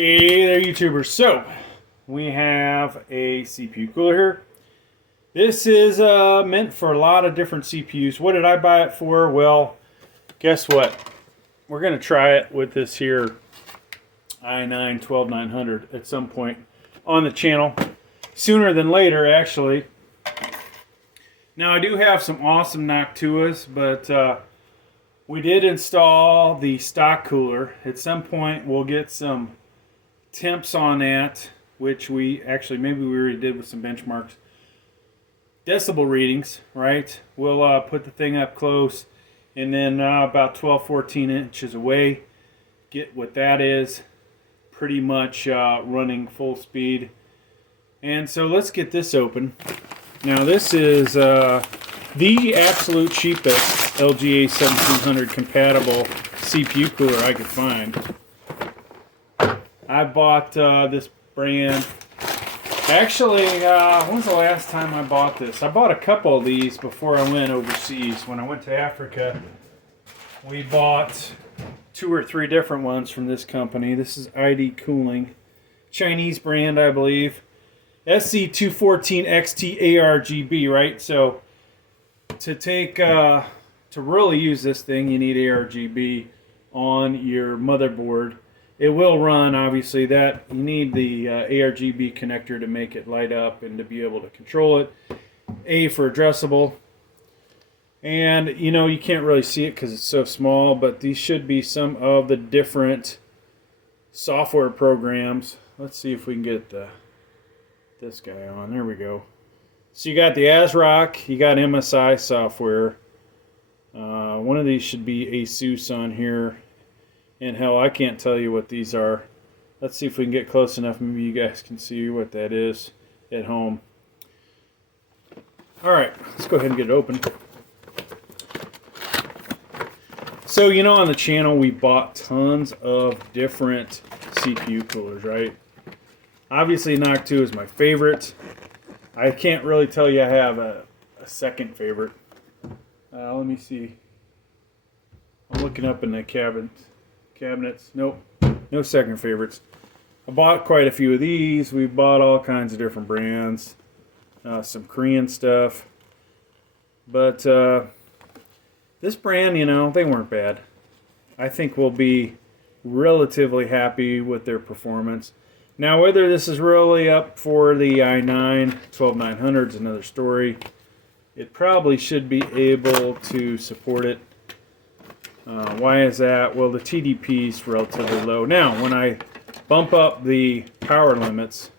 Hey there, YouTubers. So, we have a CPU cooler here. This is meant for a lot of different CPUs. What did I buy it for? Well, guess what? We're going to try it with this here i9-12900 at some point on the channel. Sooner than later, actually. Now, I do have some awesome Noctuas, but we did install the stock cooler. At some point, we'll get some temps on that, which we actually, maybe we already did with some benchmarks. Decibel readings, right? We'll put the thing up close and then about 12-14 inches away, get what that is. Pretty much running full speed. And so let's get this open. Now this is the absolute cheapest LGA 1700 compatible CPU cooler I could find. I bought this brand. Actually, when's the last time I bought this? I bought a couple of these before I went overseas. When I went to Africa, we bought 2 or 3 different ones from this company. This is ID Cooling. Chinese brand, I believe. SE-214-XT ARGB, right? So, to really use this thing, you need ARGB on your motherboard. It will run, obviously, that you need the ARGB connector to make it light up and to be able to control it. A for addressable. And, you know, you can't really see it because it's so small, but these should be some of the different software programs. Let's see if we can get this guy on. There we go. So you got the ASRock, you got MSI software. One of these should be ASUS on here. And hell, I can't tell you what these are. Let's see if we can get close enough. Maybe you guys can see what that is at home. Alright, let's go ahead and get it open. So, you know, on the channel we bought tons of different CPU coolers, right? Obviously, Noctua is my favorite. I can't really tell you I have a second favorite. Let me see. I'm looking up in the cabinets. Nope, no second favorites. I bought quite a few of these. We bought all kinds of different brands, some Korean stuff, but this brand, you know, they weren't bad. I think we'll be relatively happy with their performance. Now, whether this is really up for the i9-12900 is another story. It probably should be able to support it. Why is that? Well, the TDP is relatively low. Now, when I bump up the power limits,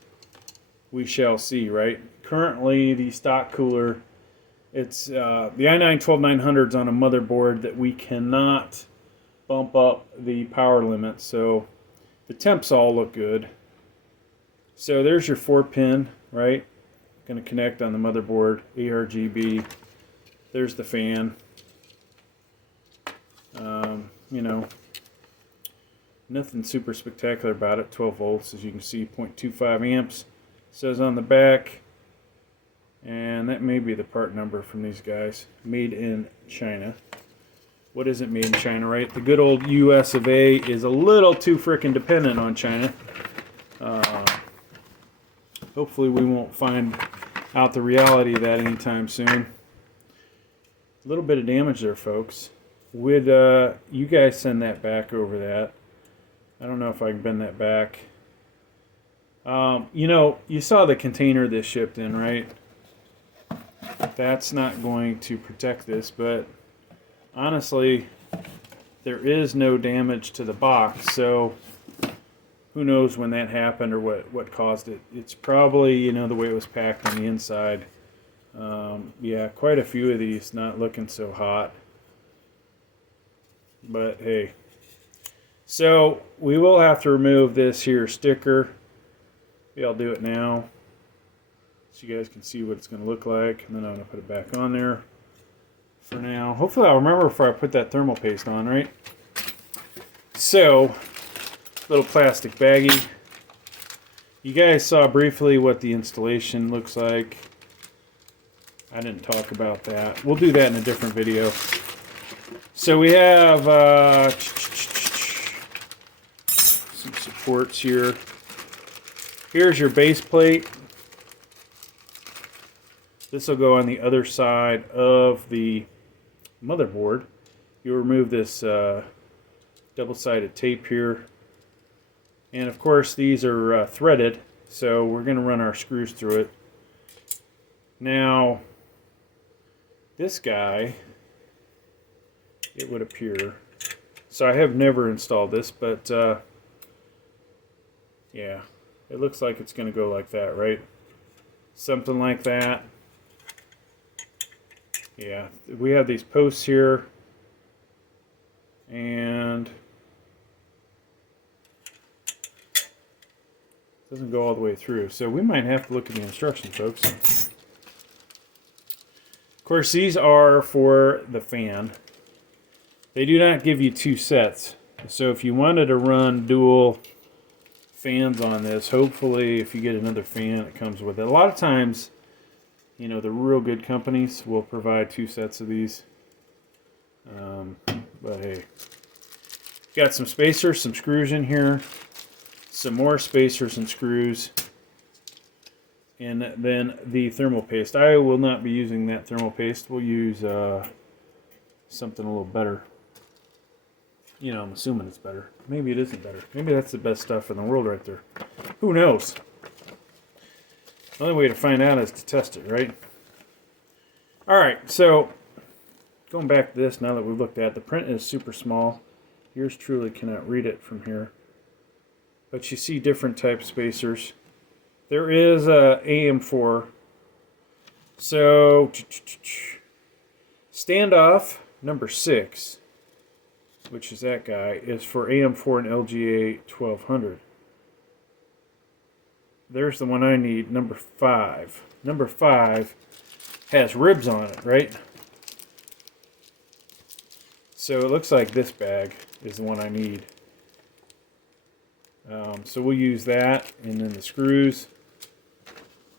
we shall see, right? Currently, the stock cooler, it's the i9-12900 is on a motherboard that we cannot bump up the power limit, so the temps all look good. So there's your 4-pin, right? Going to connect on the motherboard, ARGB. There's the fan. You know, nothing super spectacular about it. 12 volts, as you can see, 0.25 amps. Says on the back, and that may be the part number from these guys. Made in China. What isn't made in China, right? The good old US of A is a little too frickin' dependent on China. Hopefully we won't find out the reality of that anytime soon. A little bit of damage there, folks. Would you guys send that back over that? I don't know if I can bend that back. You know, you saw the container this shipped in, right? That's not going to protect this, but honestly, there is no damage to the box, so who knows when that happened or what caused it. It's probably, you know, the way it was packed on the inside. Yeah, quite a few of these not looking so hot. But hey, so we will have to remove this here sticker. Maybe I'll do it now so you guys can see what it's going to look like, and then I'm going to put it back on there for now. Hopefully I'll remember before I put that thermal paste on, right? So, little plastic baggie. You guys saw briefly what the installation looks like. I didn't talk about that. We'll do that in a different video. So we have some ports here. Here's your base plate. This will go on the other side of the motherboard. You remove this double-sided tape here. And of course these are threaded, so we're going to run our screws through it. Now, this guy, it would appear, so I have never installed this, but yeah, it looks like it's going to go like that, right? Something like that. Yeah, we have these posts here, and it doesn't go all the way through, so we might have to look at the instructions, folks. Of course, these are for the fan. They do not give you two sets, so if you wanted to run dual fans on this, hopefully if you get another fan it comes with it. A lot of times, you know, the real good companies will provide two sets of these. But hey, got some spacers, some screws in here, some more spacers and screws, and then the thermal paste. I will not be using that thermal paste. We'll use something a little better. You know, I'm assuming it's better. Maybe it isn't better. Maybe that's the best stuff in the world right there. Who knows? The only way to find out is to test it, right? Alright, so going back to this, now that we've looked at it, the print is super small. Yours truly cannot read it from here. But you see different type spacers. There is a AM4. So, standoff number 6, which is that guy, is for AM4 and LGA 1200. There's the one I need, number 5. Number 5 has ribs on it, right? So it looks like this bag is the one I need. So we'll use that, and then the screws.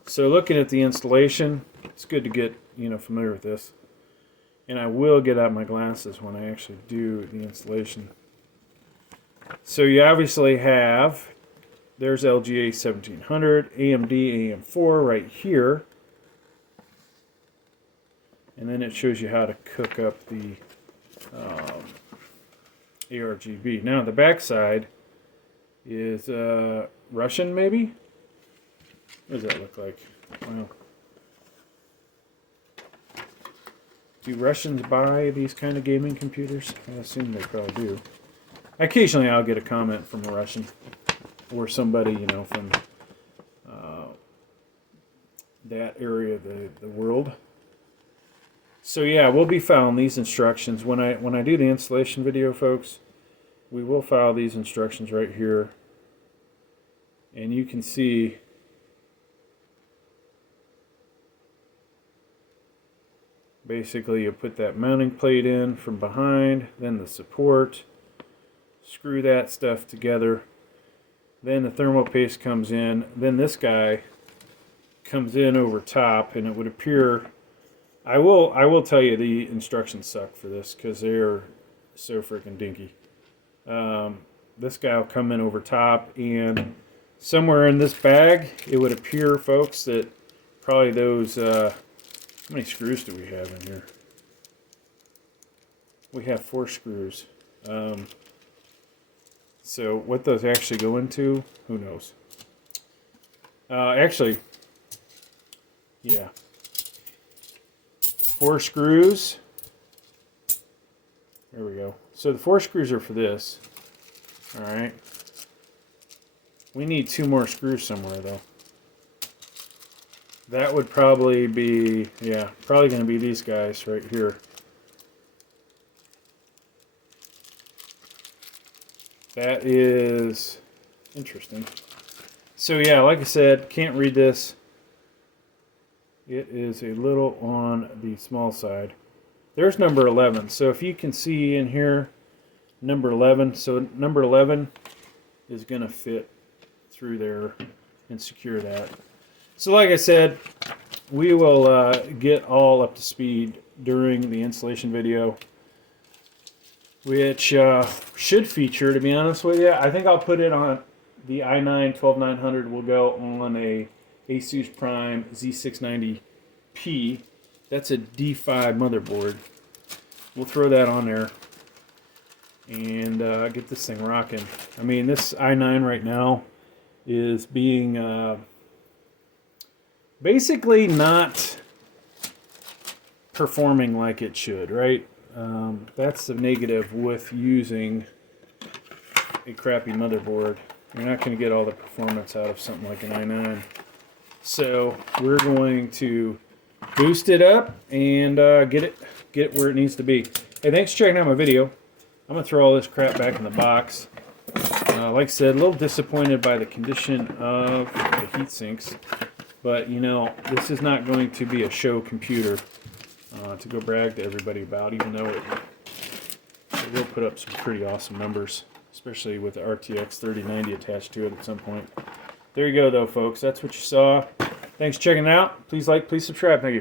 So looking at the installation, it's good to get, you know, familiar with this. And I will get out my glasses when I actually do the installation. So you obviously have, there's LGA 1700, AMD AM4 right here. And then it shows you how to cook up the ARGB. Now the back side is Russian, maybe? What does that look like? Wow. Do Russians buy these kind of gaming computers? I assume they probably do. Occasionally I'll get a comment from a Russian or somebody, you know, from that area of the world. So yeah, we'll be following these instructions. When I do the installation video, folks, we will follow these instructions right here. And you can see basically you put that mounting plate in from behind, then the support, screw that stuff together, then the thermal paste comes in, then this guy comes in over top, and it would appear, I will tell you the instructions suck for this because they are so freaking dinky. This guy will come in over top, and somewhere in this bag it would appear, folks, that probably those how many screws do we have in here? We have 4 screws. So what those actually go into, who knows? Actually, yeah. 4 screws. There we go. So the 4 screws are for this. Alright. We need 2 more screws somewhere though. That would probably be, yeah, probably going to be these guys right here. That is interesting. So yeah, like I said, can't read this. It is a little on the small side. There's number 11. So if you can see in here, number 11. So number 11 is going to fit through there and secure that. So like I said, we will get all up to speed during the installation video, which should feature, to be honest with you, I think I'll put it on the i9-12900 will go on a Asus Prime Z690P. That's a D5 motherboard. We'll throw that on there and get this thing rocking. I mean, this i9 right now is being basically not performing like it should, right? That's the negative with using a crappy motherboard. You're not going to get all the performance out of something like an i9. So we're going to boost it up and get it where it needs to be. Hey, thanks for checking out my video. I'm going to throw all this crap back in the box. Like I said, a little disappointed by the condition of the heat sinks. But, you know, this is not going to be a show computer to go brag to everybody about, even though it will put up some pretty awesome numbers, especially with the RTX 3090 attached to it at some point. There you go, though, folks. That's what you saw. Thanks for checking it out. Please like, please subscribe. Thank you.